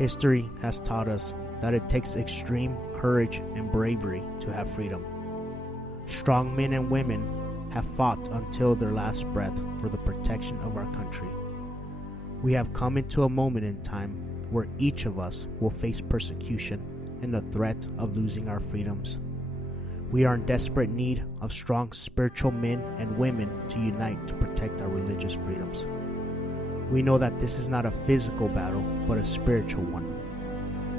History has taught us that it takes extreme courage and bravery to have freedom. Strong men and women have fought until their last breath for the protection of our country. We have come into a moment in time where each of us will face persecution and the threat of losing our freedoms. We are in desperate need of strong spiritual men and women to unite to protect our religious freedoms. We know that this is not a physical battle, but a spiritual one.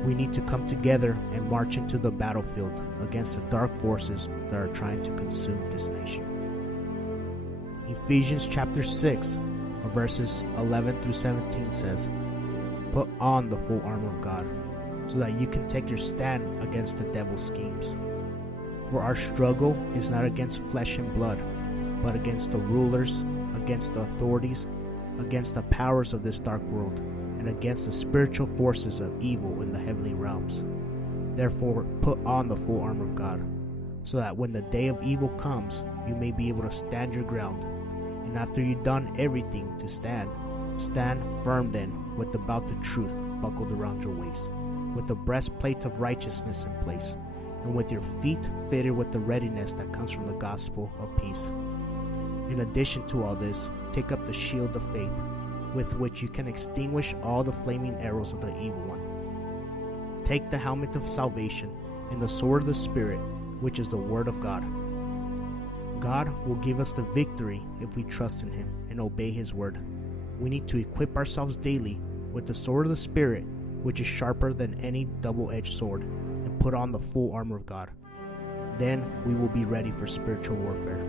We need to come together and march into the battlefield against the dark forces that are trying to consume this nation. Ephesians chapter 6, verses 11 through 17 says, "Put on the full armor of God, so that you can take your stand against the devil's schemes. For our struggle is not against flesh and blood, but against the rulers, against the authorities, against the powers of this dark world, and against the spiritual forces of evil in the heavenly realms. Therefore, put on the full armor of God, so that when the day of evil comes, you may be able to stand your ground. And after you've done everything to stand, stand firm then, with the belt of truth buckled around your waist, with the breastplate of righteousness in place, and with your feet fitted with the readiness that comes from the gospel of peace. In addition to all this, take up the shield of faith, with which you can extinguish all the flaming arrows of the evil one. Take the helmet of salvation and the sword of the Spirit, which is the word of God. God will give us the victory if we trust in Him and obey His word. We need to equip ourselves daily with the sword of the Spirit, which is sharper than any double-edged sword, and put on the full armor of God. Then we will be ready for spiritual warfare.